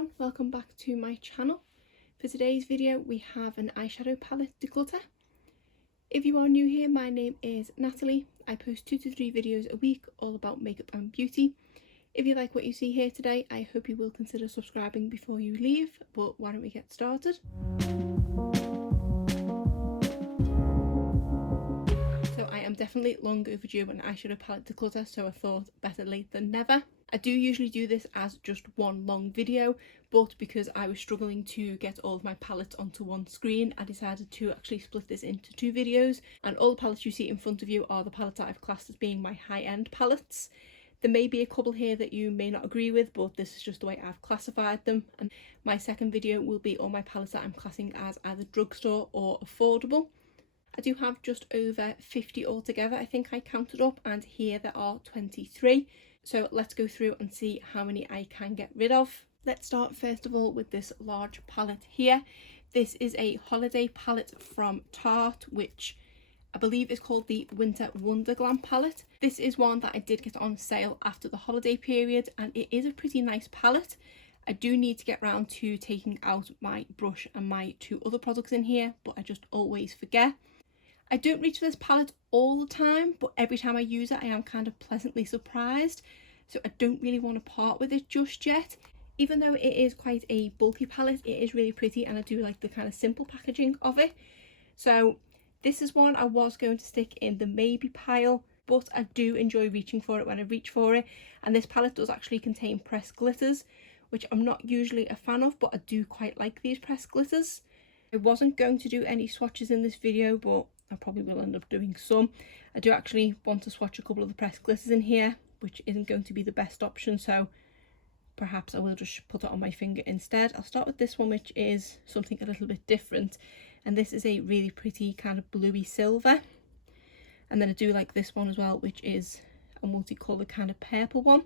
everyone, welcome back to my channel. For today's video we have an eyeshadow palette declutter. If you are new here, my name is Natalie. I post 2 to 3 videos a week all about makeup and beauty. If you like what you see here today, I hope you will consider subscribing before you leave, but why don't we get started. So I am definitely long overdue an eyeshadow palette declutter, so I thought better late than never. I do usually do this as just one long video, but because I was struggling to get all of my palettes onto one screen, I decided to actually split this into 2 videos. And all the palettes you see in front of you are the palettes that I've classed as being my high-end palettes. There may be a couple here that you may not agree with, but this is just the way I've classified them. And my second video will be all my palettes that I'm classing as either drugstore or affordable. I do have just over 50 altogether, I think I counted up, and here there are 23. So let's go through and see how many I can get rid of. Let's start first of all with this large palette here. This is a holiday palette from Tarte, which I believe is called the Winter Wonder Glam palette. This is one that I did get on sale after the holiday period, and it is a pretty nice palette. I do need to get round to taking out my brush and my 2 other products in here, but I just always forget. I don't reach for this palette all the time, but every time I use it I am kind of pleasantly surprised, so I don't really want to part with it just yet. Even though it is quite a bulky palette, it is really pretty and I do like the kind of simple packaging of it. So this is one I was going to stick in the maybe pile, but I do enjoy reaching for it when I reach for it. And this palette does actually contain pressed glitters, which I'm not usually a fan of, but I do quite like these pressed glitters. I wasn't going to do any swatches in this video, but I probably will end up doing some. I do actually want to swatch a couple of the pressed glitters in here, which isn't going to be the best option, so perhaps I will just put it on my finger instead. I'll start with this one, which is something a little bit different, and this is a really pretty kind of bluey silver. And then I do like this one as well, which is a multicolour kind of purple one.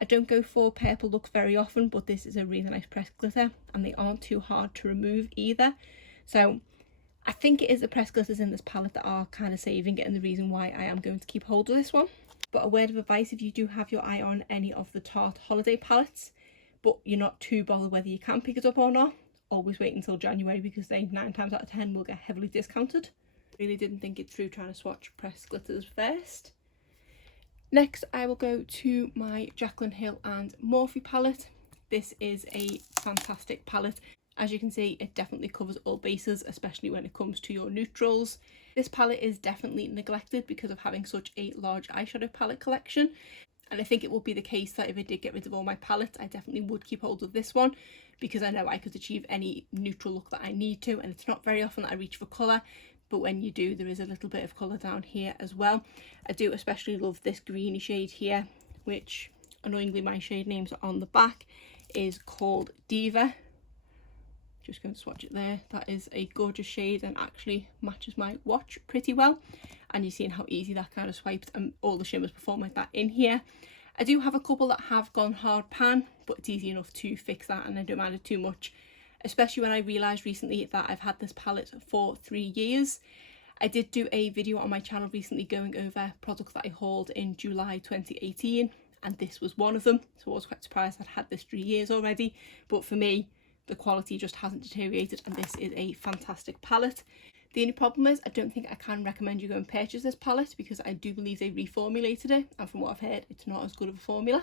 I don't go for purple looks very often, but this is a really nice pressed glitter and they aren't too hard to remove either. So I think it is the pressed glitters in this palette that are kind of saving it and the reason why I am going to keep hold of this one. But a word of advice, if you do have your eye on any of the Tarte holiday palettes, but you're not too bothered whether you can pick it up or not, always wait until January because they 9 times out of 10 will get heavily discounted. Really didn't think it through trying to swatch pressed glitters first. Next I will go to my Jaclyn Hill and Morphe palette. This is a fantastic palette. As you can see, it definitely covers all bases, especially when it comes to your neutrals. This palette is definitely neglected because of having such a large eyeshadow palette collection. And I think it would be the case that if I did get rid of all my palettes, I definitely would keep hold of this one because I know I could achieve any neutral look that I need to. And it's not very often that I reach for colour, but when you do, there is a little bit of colour down here as well. I do especially love this greeny shade here, which annoyingly my shade names are on the back, is called Diva. Just going to swatch it there. That is a gorgeous shade and actually matches my watch pretty well, and you're seeing how easy that kind of swipes and all the shimmers perform like that in here. I do have a couple that have gone hard pan, but it's easy enough to fix that and I don't mind it too much, especially when I realised recently that I've had this palette for 3 years. I did do a video on my channel recently going over products that I hauled in July 2018 and this was one of them, so I was quite surprised I'd had this 3 years already. But for me, the quality just hasn't deteriorated and this is a fantastic palette. The only problem is I don't think I can recommend you go and purchase this palette because I do believe they reformulated it, and from what I've heard it's not as good of a formula.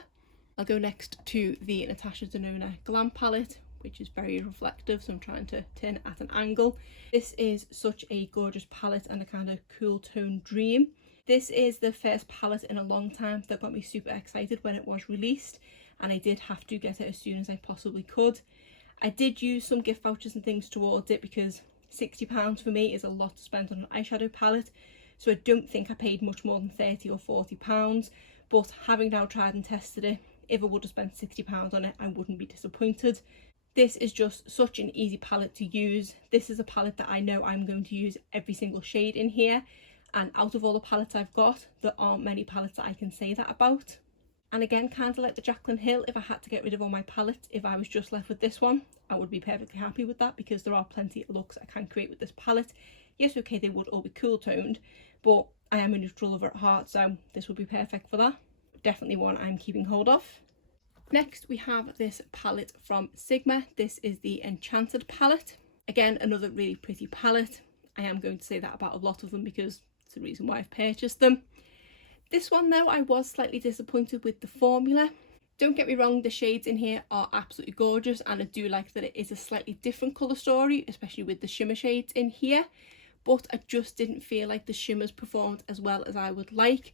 I'll go next to the Natasha Zanona Glam palette, which is very reflective, so I'm trying to turn it at an angle. This is such a gorgeous palette and a kind of cool tone dream. This is the first palette in a long time that got me super excited when it was released, and I did have to get it as soon as I possibly could. I did use some gift vouchers and things towards it because £60 for me is a lot to spend on an eyeshadow palette, so I don't think I paid much more than £30 or £40, but having now tried and tested it, if I would have spent £60 on it I wouldn't be disappointed. This is just such an easy palette to use. This is a palette that I know I'm going to use every single shade in here, and out of all the palettes I've got, there aren't many palettes that I can say that about. And again, kind of like the Jaclyn Hill, if I had to get rid of all my palettes, if I was just left with this one, I would be perfectly happy with that because there are plenty of looks I can create with this palette. Yes, okay, they would all be cool toned, but I am a neutral lover at heart, so this would be perfect for that. Definitely one I'm keeping hold of. Next we have this palette from Sigma. This is the Enchanted Palette. Again, another really pretty palette. I am going to say that about a lot of them because it's the reason why I've purchased them. This one though, I was slightly disappointed with the formula. Don't get me wrong, the shades in here are absolutely gorgeous, and I do like that it is a slightly different colour story, especially with the shimmer shades in here, but I just didn't feel like the shimmers performed as well as I would like.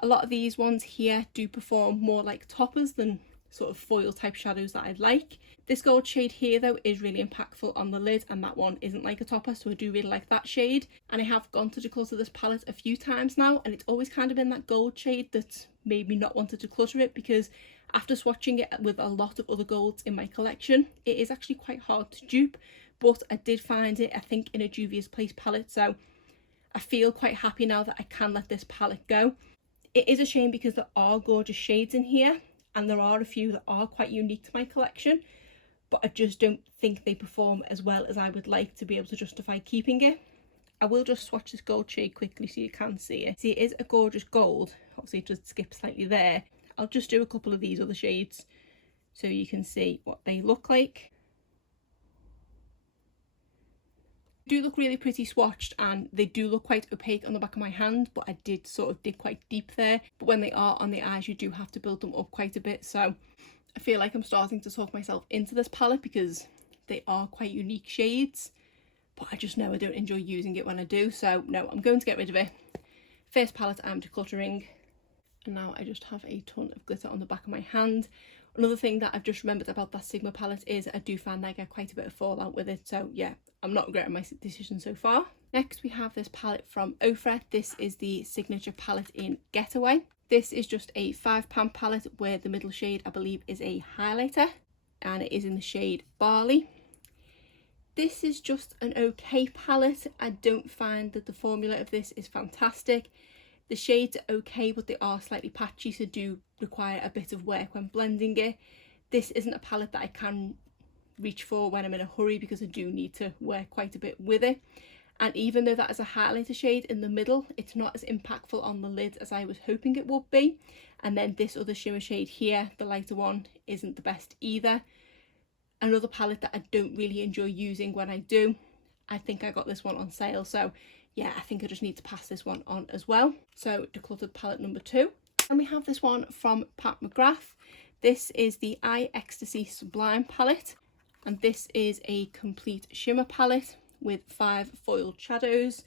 A lot of these ones here do perform more like toppers than sort of foil type shadows that I'd like. This gold shade here though is really impactful on the lid, and that one isn't like a topper, so I do really like that shade. And I have gone to declutter this palette a few times now, and it's always kind of been that gold shade that's made me not want to declutter it, because after swatching it with a lot of other golds in my collection, it is actually quite hard to dupe. But I did find it, I think, in a Juvia's Place palette, so I feel quite happy now that I can let this palette go. It is a shame because there are gorgeous shades in here, and there are a few that are quite unique to my collection, but I just don't think they perform as well as I would like to be able to justify keeping it. I will just swatch this gold shade quickly so you can see it. See, it is a gorgeous gold. Obviously it does skip slightly there. I'll just do a couple of these other shades so you can see what they look like. They do look really pretty swatched, and they do look quite opaque on the back of my hand, but I did sort of dig quite deep there. But when they are on the eyes, you do have to build them up quite a bit, so I feel like I'm starting to talk myself into this palette because they are quite unique shades, but I just know I don't enjoy using it when I do, so no, I'm going to get rid of it. First palette I'm decluttering, and now I just have a ton of glitter on the back of my hand. Another thing that I've just remembered about that Sigma palette is I do find I get quite a bit of fallout with it, so yeah, I'm not regretting my decision so far. Next we have this palette from Ofra. This is the signature palette in Getaway. This is just a £5 palette where the middle shade I believe is a highlighter, and it is in the shade Barley. This is just an okay palette. I don't find that the formula of this is fantastic. The shades are okay, but they are slightly patchy, so do require a bit of work when blending it. This isn't a palette that I can reach for when I'm in a hurry because I do need to work quite a bit with it. And even though that is a highlighter shade in the middle, it's not as impactful on the lid as I was hoping it would be. And then this other shimmer shade here, the lighter one, isn't the best either. Another palette that I don't really enjoy using when I do. I think I got this one on sale, so yeah, I think I just need to pass this one on as well. So decluttered palette number 2. And we have this one from Pat McGrath. This is the Ecstasy Sublime palette, and this is a complete shimmer palette with 5 foiled shadows.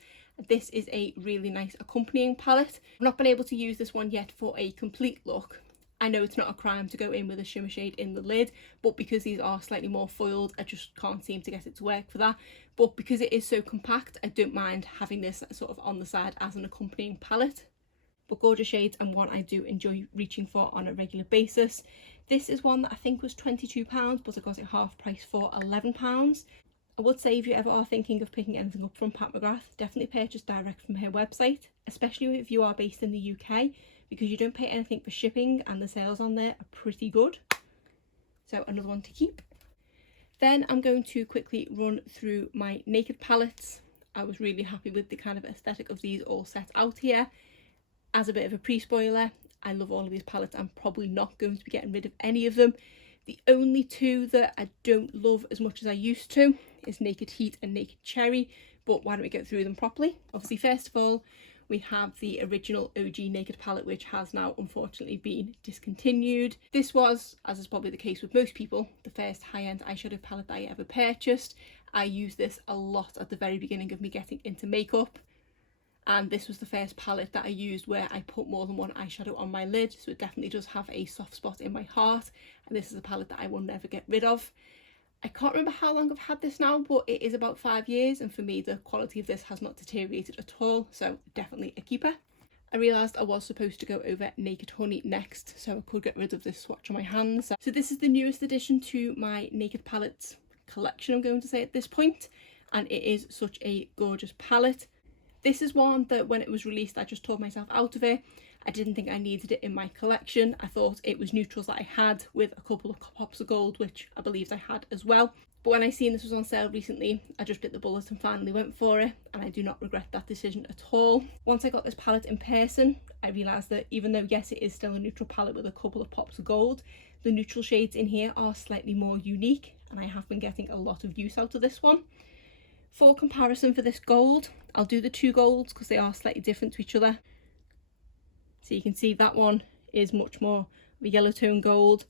This is a really nice accompanying palette. I've not been able to use this one yet for a complete look. I know it's not a crime to go in with a shimmer shade in the lid, but because these are slightly more foiled, I just can't seem to get it to work for that. But because it is so compact, I don't mind having this sort of on the side as an accompanying palette. But gorgeous shades, and one I do enjoy reaching for on a regular basis. This is one that I think was £22, but I got it half price for £11. I would say if you ever are thinking of picking anything up from Pat McGrath, definitely purchase direct from her website, especially if you are based in the UK, because you don't pay anything for shipping and the sales on there are pretty good. So another one to keep. Then I'm going to quickly run through my naked palettes. I was really happy with the kind of aesthetic of these all set out here. As a bit of a pre-spoiler, I love all of these palettes. I'm probably not going to be getting rid of any of them. The only two that I don't love as much as I used to is Naked Heat and Naked Cherry, but why don't we go through them properly? Obviously, first of all, we have the original OG Naked palette, which has now unfortunately been discontinued. This was, as is probably the case with most people, the first high-end eyeshadow palette that I ever purchased. I used this a lot at the very beginning of me getting into makeup, and this was the first palette that I used where I put more than one eyeshadow on my lid, so it definitely does have a soft spot in my heart, and this is a palette that I will never get rid of. I can't remember how long I've had this now, but it is about 5 years, and for me the quality of this has not deteriorated at all, so definitely a keeper. I realised I was supposed to go over Naked Honey next, so I could get rid of this swatch on my hands. So this is the newest addition to my Naked Palettes collection, I'm going to say at this point, and it is such a gorgeous palette. This is one that when it was released I just tore myself out of it. I didn't think I needed it in my collection. I thought it was neutrals that I had with a couple of pops of gold, which I believed I had as well. But when I seen this was on sale recently, I just bit the bullet and finally went for it, and I do not regret that decision at all. Once I got this palette in person, I realised that even though yes it is still a neutral palette with a couple of pops of gold, The neutral shades in here are slightly more unique, and I have been getting a lot of use out of this one. For comparison for this gold, I'll do the two golds because they are slightly different to each other. So you can see that one is much more of a yellow tone gold,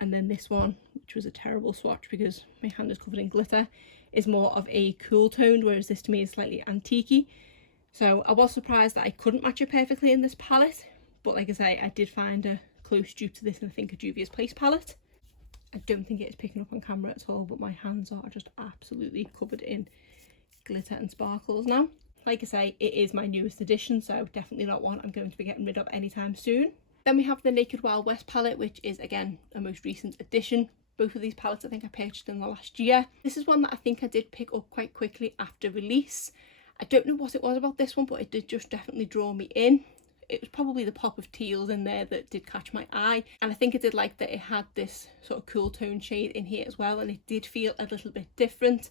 and then this one, which was a terrible swatch because my hand is covered in glitter, is more of a cool toned, whereas this to me is slightly antique-y. So I was surprised that I couldn't match it perfectly in this palette, but like I say, I did find a close dupe to this in I think a Juvia's Place palette. I don't think it is picking up on camera at all, but my hands are just absolutely covered in glitter and sparkles now. Like I say, it is my newest addition, so definitely not one I'm going to be getting rid of anytime soon. Then we have the Naked Wild West palette, which is again a most recent addition. Both of these palettes I think I purchased in the last year. This is one that I think I did pick up quite quickly after release. I don't know what it was about this one, but it did just definitely draw me in. It was probably the pop of teals in there that did catch my eye, and I think I did like that it had this sort of cool tone shade in here as well, and it did feel a little bit different.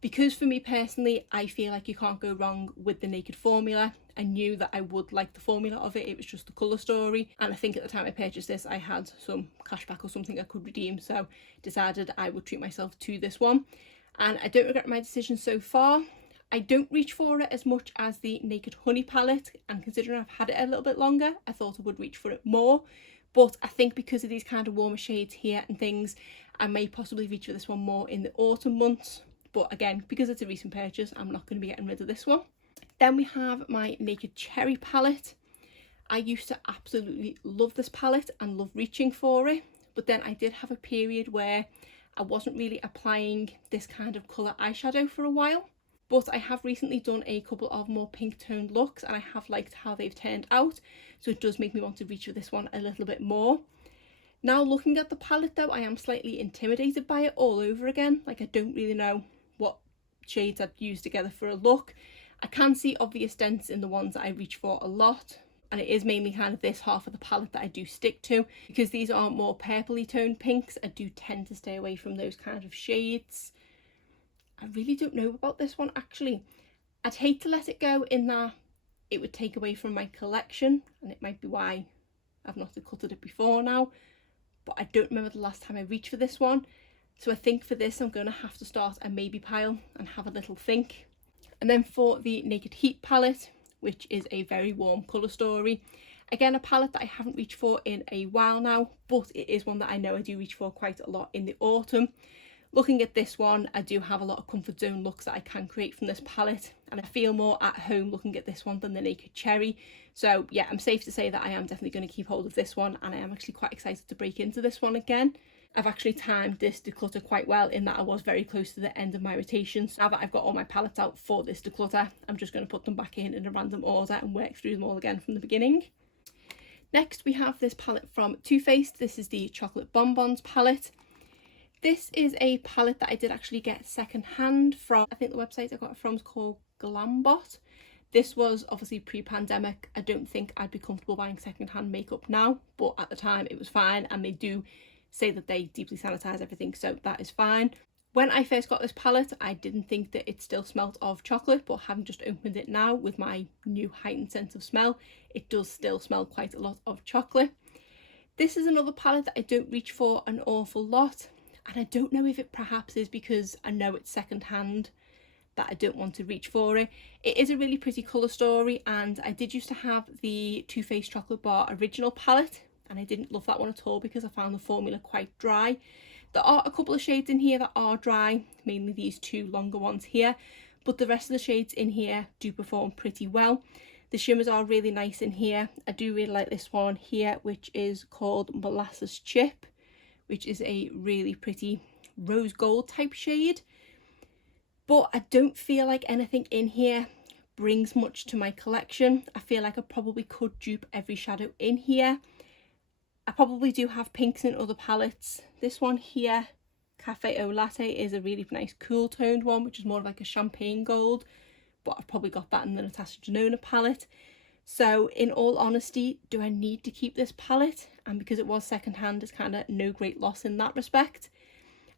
Because for me personally, I feel like you can't go wrong with the Naked formula. I knew that I would like the formula of it, it was just the colour story, and I think at the time I purchased this I had some cashback or something I could redeem, so decided I would treat myself to this one, and I don't regret my decision so far. I don't reach for it as much as the Naked Honey palette, and considering I've had it a little bit longer, I thought I would reach for it more, but I think because of these kind of warmer shades here and things, I may possibly reach for this one more in the autumn months. But again, because it's a recent purchase, I'm not going to be getting rid of this one. Then we have my Naked Cherry palette. I used to absolutely love this palette and love reaching for it, but then I did have a period where I wasn't really applying this kind of colour eyeshadow for a while. But I have recently done a couple of more pink toned looks and I have liked how they've turned out, so it does make me want to reach for this one a little bit more. Now looking at the palette though, I am slightly intimidated by it all over again. Like I don't really know what shades I'd use together for a look. I can see obvious dents in the ones that I reach for a lot, and it is mainly kind of this half of the palette that I do stick to, because these are more purpley toned pinks. I do tend to stay away from those kind of shades. I really don't know about this one actually. I'd hate to let it go in that it would take away from my collection, and it might be why I've not decluttered it before now, but I don't remember the last time I reached for this one. So I think for this I'm going to have to start a maybe pile and have a little think. And then for the Naked Heat palette, which is a very warm colour story. Again, a palette that I haven't reached for in a while now, but it is one that I know I do reach for quite a lot in the autumn. Looking at this one, I do have a lot of comfort zone looks that I can create from this palette, and I feel more at home looking at this one than the Naked Cherry. So yeah, I'm safe to say that I am definitely going to keep hold of this one, and I am actually quite excited to break into this one again. I've actually timed this declutter quite well in that I was very close to the end of my rotations. Now that I've got all my palettes out for this declutter, I'm just going to put them back in a random order and work through them all again from the beginning. Next we have this palette from Too Faced. This is the Chocolate Bonbons palette. This is a palette that I did actually get second hand from, I think the website I got it from is called Glambot. This was obviously pre-pandemic. I don't think I'd be comfortable buying second hand makeup now, but at the time it was fine, and they do say that they deeply sanitize everything, so that is fine. When I first got this palette, I didn't think that it still smelled of chocolate, but having just opened it now with my new heightened sense of smell, it does still smell quite a lot of chocolate. This is another palette that I don't reach for an awful lot, and I don't know if it perhaps is because I know it's second hand that I don't want to reach for it. It is a really pretty colour story, and I did used to have the Too Faced Chocolate Bar original palette, and I didn't love that one at all because I found the formula quite dry. There are a couple of shades in here that are dry, mainly these two longer ones here, but the rest of the shades in here do perform pretty well. The shimmers are really nice in here. I do really like this one here, which is called Molasses Chip, which is a really pretty rose gold type shade. But I don't feel like anything in here brings much to my collection. I feel like I probably could dupe every shadow in here. I probably do have pinks in other palettes. This one here, Cafe Au Latte, is a really nice cool toned one, which is more of like a champagne gold, but I've probably got that in the Natasha Zanona palette. So in all honesty, do I need to keep this palette? And because it was second hand, it's kind of no great loss in that respect.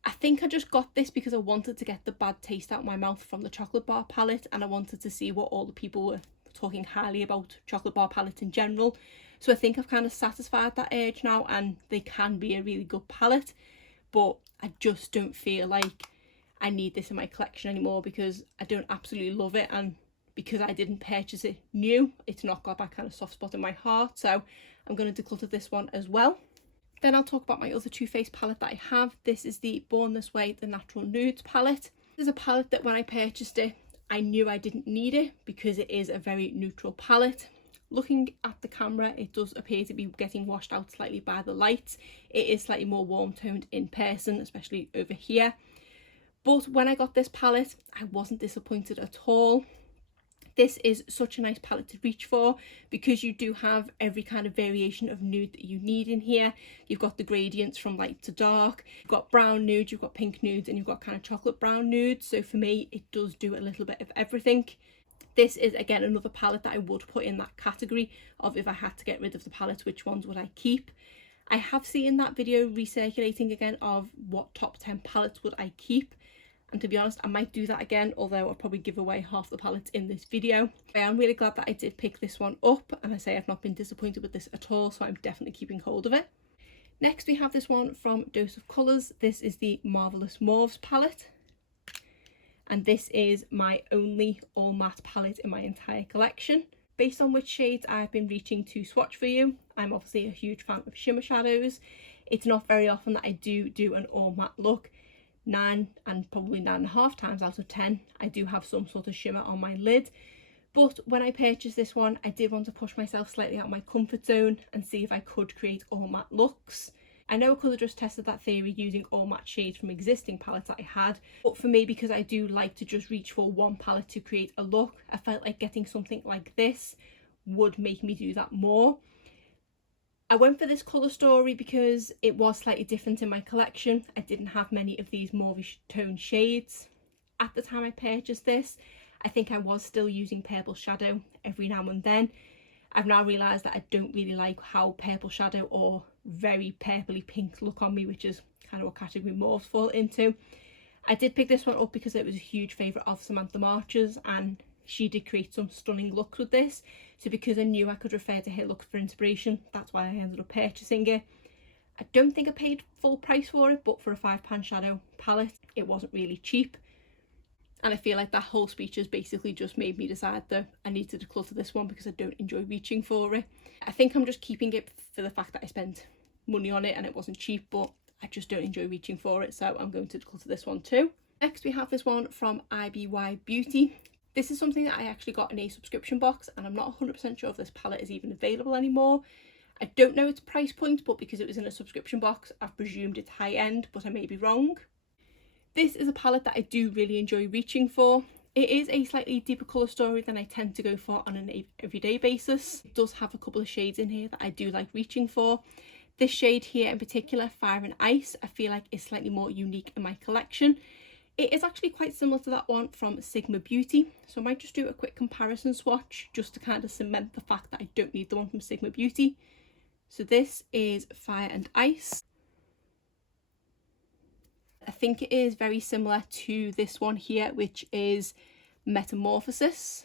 I think I just got this because I wanted to get the bad taste out of my mouth from the chocolate bar palette, and I wanted to see what all the people were talking highly about chocolate bar palettes in general. So I think I've kind of satisfied that urge now, and they can be a really good palette, but I just don't feel like I need this in my collection anymore because I don't absolutely love it, and because I didn't purchase it new, it's not got that kind of soft spot in my heart, so I'm going to declutter this one as well. Then I'll talk about my other Too Faced palette that I have. This is the Born This Way, the Natural Nudes palette. This is a palette that when I purchased it, I knew I didn't need it because it is a very neutral palette. Looking at the camera, it does appear to be getting washed out slightly by the light. It is slightly more warm toned in person, especially over here. But when I got this palette, I wasn't disappointed at all. This is such a nice palette to reach for because you do have every kind of variation of nude that you need in here. You've got the gradients from light to dark, you've got brown nude, you've got pink nudes, and you've got kind of chocolate brown nudes. So for me, it does do a little bit of everything. This is again another palette that I would put in that category of if I had to get rid of the palette, which ones would I keep? I have seen that video recirculating again of what top 10 palettes would I keep. And to be honest, I might do that again, although I'll probably give away half the palettes in this video. I am really glad that I did pick this one up, and I say I've not been disappointed with this at all, so I'm definitely keeping hold of it. Next we have this one from Dose of Colours. This is the Marvellous Morphe palette. And this is my only all matte palette in my entire collection. Based on which shades I've been reaching to swatch for you, I'm obviously a huge fan of shimmer shadows. It's not very often that I do an all matte look. 9 and probably 9.5 times out of 10 I do have some sort of shimmer on my lid, but when I purchased this one I did want to push myself slightly out of my comfort zone and see if I could create all matte looks. I know I could have just tested that theory using all matte shades from existing palettes that I had, but for me, because I do like to just reach for one palette to create a look, I felt like getting something like this would make me do that more. I went for this colour story because it was slightly different in my collection. I didn't have many of these mauve tone shades. At the time I purchased this, I think I was still using purple shadow every now and then. I've now realised that I don't really like how purple shadow or very purpley pink look on me, which is kind of what category Morphs fall into. I did pick this one up because it was a huge favourite of Samantha March's, and she did create some stunning looks with this. So because I knew I could refer to her looks for inspiration, that's why I ended up purchasing it. I don't think I paid full price for it, but for a £5 shadow palette, it wasn't really cheap. And I feel like that whole speech has basically just made me decide that I need to declutter this one because I don't enjoy reaching for it. I think I'm just keeping it for the fact that I spent money on it and it wasn't cheap, but I just don't enjoy reaching for it, so I'm going to declutter this one too. Next we have this one from IBY Beauty. This is something that I actually got in a subscription box, and I'm not 100% sure if this palette is even available anymore. I don't know its price point, but because it was in a subscription box, I've presumed it's high end, but I may be wrong. This is a palette that I do really enjoy reaching for. It is a slightly deeper colour story than I tend to go for on an everyday basis. It does have a couple of shades in here that I do like reaching for. This shade here in particular, Fire and Ice, I feel like is slightly more unique in my collection. It is actually quite similar to that one from Sigma Beauty, so I might just do a quick comparison swatch just to kind of cement the fact that I don't need the one from Sigma Beauty. So this is Fire and Ice. I think it is very similar to this one here, which is Metamorphosis.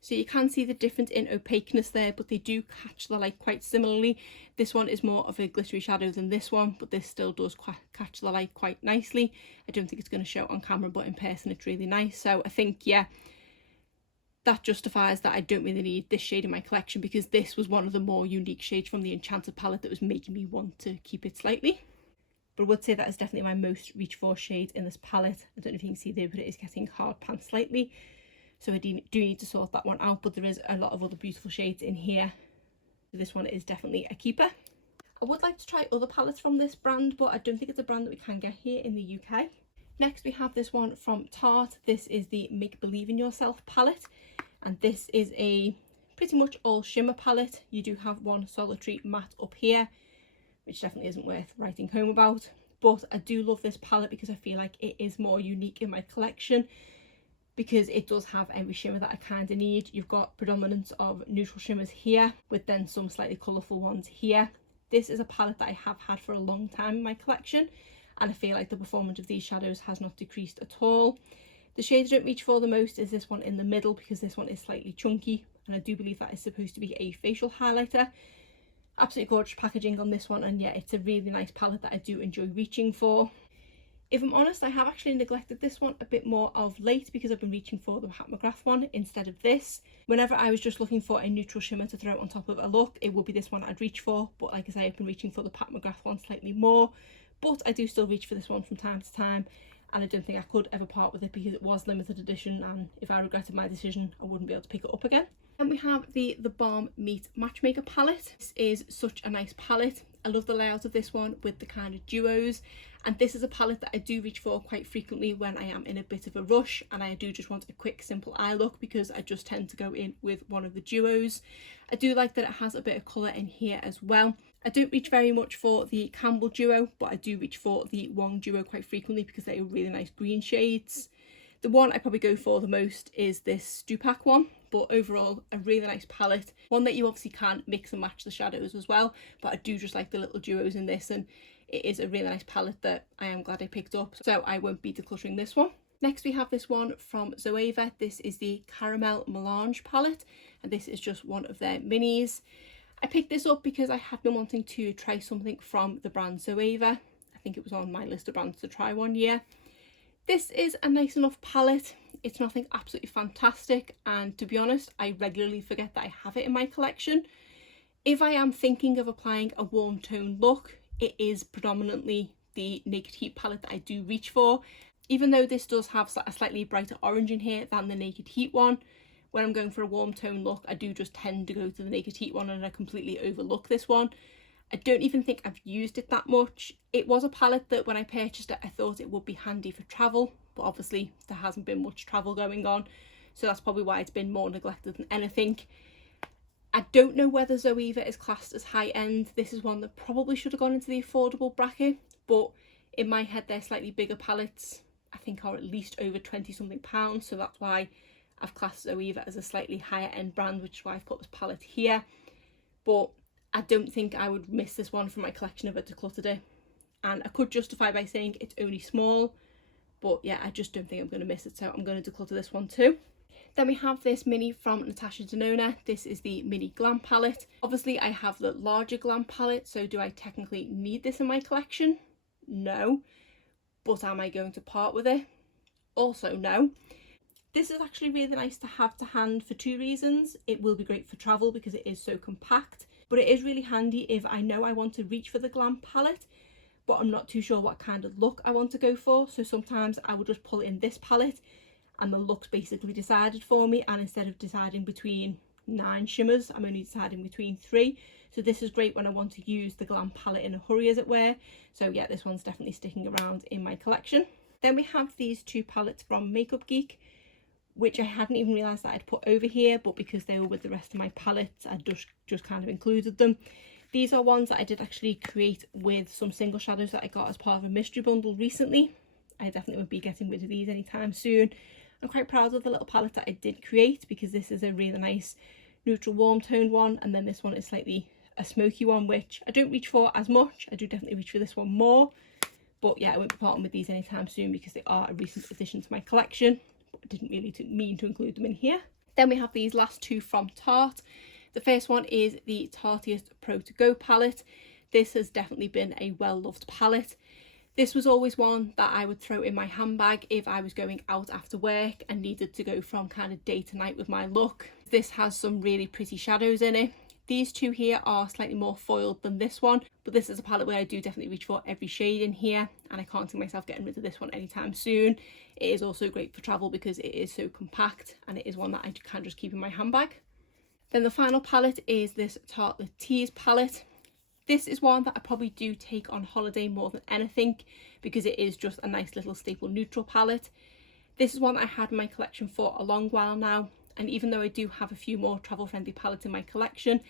So you can see the difference in opaqueness there, but they do catch the light quite similarly. This one is more of a glittery shadow than this one, but this still does catch the light quite nicely. I don't think it's going to show on camera, but in person it's really nice. So I think, yeah, that justifies that I don't really need this shade in my collection, because this was one of the more unique shades from the Enchanted palette that was making me want to keep it slightly. But I would say that is definitely my most reach for shade in this palette. I don't know if you can see there, but it is getting hard pan slightly. So I do need to sort that one out, but there is a lot of other beautiful shades in here. This one is definitely a keeper. I would like to try other palettes from this brand, but I don't think it's a brand that we can get here in the UK. Next we have this one from Tarte. This is the Make Believe in Yourself palette, and this is a pretty much all shimmer palette. You do have one solitary matte up here, which definitely isn't worth writing home about, but I do love this palette because I feel like it is more unique in my collection, because it does have every shimmer that I kind of need. You've got predominance of neutral shimmers here, with then some slightly colourful ones here. This is a palette that I have had for a long time in my collection, and I feel like the performance of these shadows has not decreased at all. The shade I don't reach for the most is this one in the middle, because this one is slightly chunky and I do believe that is supposed to be a facial highlighter. Absolutely gorgeous packaging on this one, and yeah, it's a really nice palette that I do enjoy reaching for. If I'm honest, I have actually neglected this one a bit more of late because I've been reaching for the Pat McGrath one instead of this. Whenever I was just looking for a neutral shimmer to throw on top of a look, it would be this one I'd reach for, but like I say, I've been reaching for the Pat McGrath one slightly more, but I do still reach for this one from time to time, and I don't think I could ever part with it because it was limited edition, and if I regretted my decision, I wouldn't be able to pick it up again. And we have the Balm meets Matchmaker palette. This is such a nice palette. I love the layout of this one with the kind of duos, and this is a palette that I do reach for quite frequently when I am in a bit of a rush and I do just want a quick simple eye look, because I just tend to go in with one of the duos. I do like that it has a bit of colour in here as well. I don't reach very much for the Campbell duo, but I do reach for the Wong duo quite frequently because they are really nice green shades. The one I probably go for the most is this Stupak one, but overall a really nice palette. One that you obviously can mix and match the shadows as well, but I do just like the little duos in this, and it is a really nice palette that I am glad I picked up, so I won't be decluttering this one. Next we have this one from Zoeva. This is the Caramel Melange palette, and this is just one of their minis. I picked this up because I had been wanting to try something from the brand Zoeva. I think it was on my list of brands to try one year. This is a nice enough palette. It's nothing absolutely fantastic, and to be honest, I regularly forget that I have it in my collection. If I am thinking of applying a warm tone look, it is predominantly the Naked Heat palette that I do reach for. Even though this does have a slightly brighter orange in here than the Naked Heat one, when I'm going for a warm tone look, I do just tend to go to the Naked Heat one and I completely overlook this one. I don't even think I've used it that much. It was a palette that when I purchased it, I thought it would be handy for travel, but obviously there hasn't been much travel going on, so that's probably why it's been more neglected than anything. I don't know whether Zoeva is classed as high end. This is one that probably should have gone into the affordable bracket, but in my head they're slightly bigger palettes. I think are at least over 20 something pounds, so that's why I've classed Zoeva as a slightly higher end brand, which is why I've put this palette here. But I don't think I would miss this one from my collection if I decluttered it, and I could justify by saying it's only small, but yeah, I just don't think I'm going to miss it, so I'm going to declutter this one too. Then we have this mini from Natasha Zanona. This is the mini Glam palette. Obviously I have the larger Glam palette, so do I technically need this in my collection? No. But am I going to part with it? Also no. This is actually really nice to have to hand for two reasons. It will be great for travel because it is so compact, but it is really handy if I know I want to reach for the Glam palette, but I'm not too sure what kind of look I want to go for. So sometimes I will just pull in this palette and the look's basically decided for me, and instead of deciding between 9 shimmers, I'm only deciding between 3. So this is great when I want to use the Glam palette in a hurry, as it were. So yeah, this one's definitely sticking around in my collection. Then we have these two palettes from Makeup Geek, which I hadn't even realised that I'd put over here, but because they were with the rest of my palettes, I just kind of included them. These are ones that I did actually create with some single shadows that I got as part of a mystery bundle recently. I definitely won't be getting rid of these anytime soon. I'm quite proud of the little palette that I did create, because this is a really nice neutral warm toned one, and then this one is slightly a smoky one, which I don't reach for as much. I do definitely reach for this one more, but yeah, I won't be parting with these anytime soon because they are a recent addition to my collection, but I didn't really mean to include them in here. Then we have these last two from Tarte. The first one is the Tartiest Pro To Go palette. This has definitely been a well-loved palette. This was always one that I would throw in my handbag if I was going out after work and needed to go from kind of day to night with my look. This has some really pretty shadows in it. These two here are slightly more foiled than this one, but this is a palette where I do definitely reach for every shade in here, and I can't see myself getting rid of this one anytime soon. It is also great for travel because it is so compact, and it is one that I can just keep in my handbag. Then the final palette is this Tartelette palette. This is one that I probably do take on holiday more than anything because it is just a nice little staple neutral palette. This is one that I had in my collection for a long while now, and even though I do have a few more travel friendly palettes in my collection,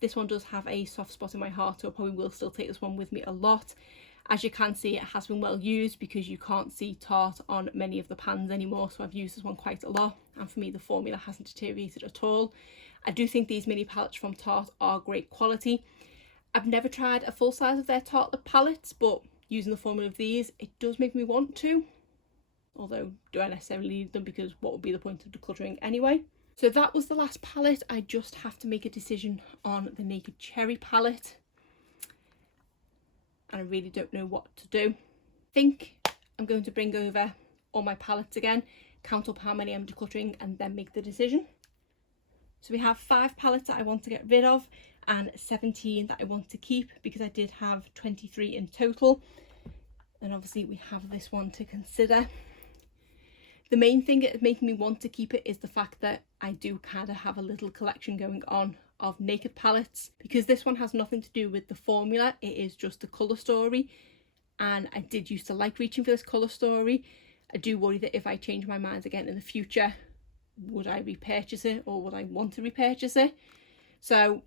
this one does have a soft spot in my heart, so I probably will still take this one with me a lot. As you can see, it has been well used because you can't see Tarte on many of the pans anymore, so I've used this one quite a lot, and for me the formula hasn't deteriorated at all. I do think these mini palettes from Tarte are great quality. I've never tried a full size of their Tartelette palettes, but using the formula of these, it does make me want to. Although, do I necessarily need them, because what would be the point of decluttering anyway? So that was the last palette. I just have to make a decision on the Naked Cherry palette. And I really don't know what to do. I think I'm going to bring over all my palettes again, count up how many I'm decluttering, and then make the decision. So we have 5 palettes that I want to get rid of and 17 that I want to keep, because I did have 23 in total. And obviously we have this one to consider. The main thing that's making me want to keep it is the fact that I do kind of have a little collection going on of naked palettes, because this one has nothing to do with the formula, it is just the colour story, and I did used to like reaching for this colour story. I do worry that if I change my mind again in the future, would I repurchase it, or would I want to repurchase it? So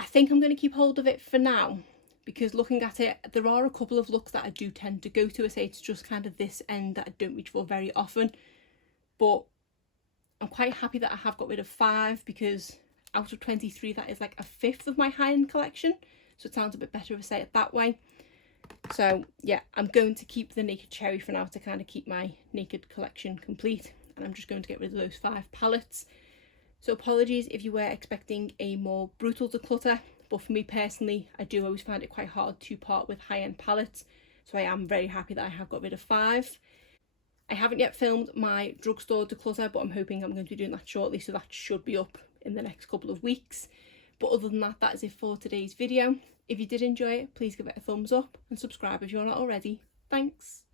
I think I'm going to keep hold of it for now, because looking at it, there are a couple of looks that I do tend to go to. I say it's just kind of this end that I don't reach for very often, but I'm quite happy that I have got rid of 5, because out of 23 that is like a fifth of my high-end collection, so it sounds a bit better if I say it that way. So yeah, I'm going to keep the Naked Cherry for now to kind of keep my naked collection complete, and I'm just going to get rid of those 5 palettes. So apologies if you were expecting a more brutal declutter, but for me personally, I do always find it quite hard to part with high-end palettes, so I am very happy that I have got rid of 5. I haven't yet filmed my drugstore declutter, but I'm hoping I'm going to be doing that shortly, so that should be up in the next couple of weeks. But other than that, that is it for today's video. If you did enjoy it, please give it a thumbs up and subscribe if you're not already. Thanks.